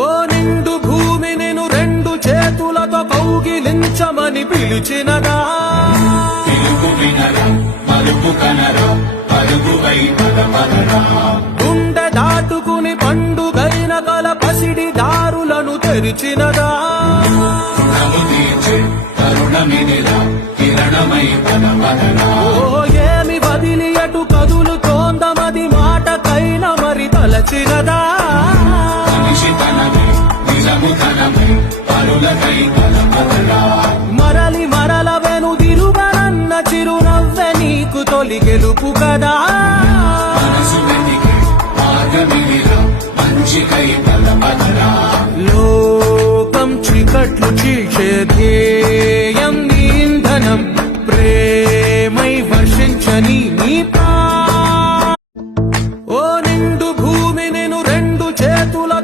ఓ నిండు భూమి నేను రెండు చేతులతో కౌగిలించమని పిలిచినదా పిలుపు వినరా మలుపు కనరా పలుగువై పదపదరా గుండె దాటుకుని పండుగైన కల పసిడి దారులను తెరిచినదా రుణము తీర్చే కరుణమినిరా కిరణమై పదపదరా ఓ ఏమి వదిలి అటు కదులుతోందమది మాటకైన మరి తలచినదా మనిషి తనమే నిజము తనమే పరులకై పదపదరా మరలి మరల వెనుదిరుగనన్న చిరునవ్వె నీకు తొలి గెలుపు కదా మనసు వెతికే మార్గమినిరా మంచికై పదపదరా లోకం చీకట్లు చీల్చే ధ్యేయం నీ ఇంధనం ప్రేమై వర్షించని నీ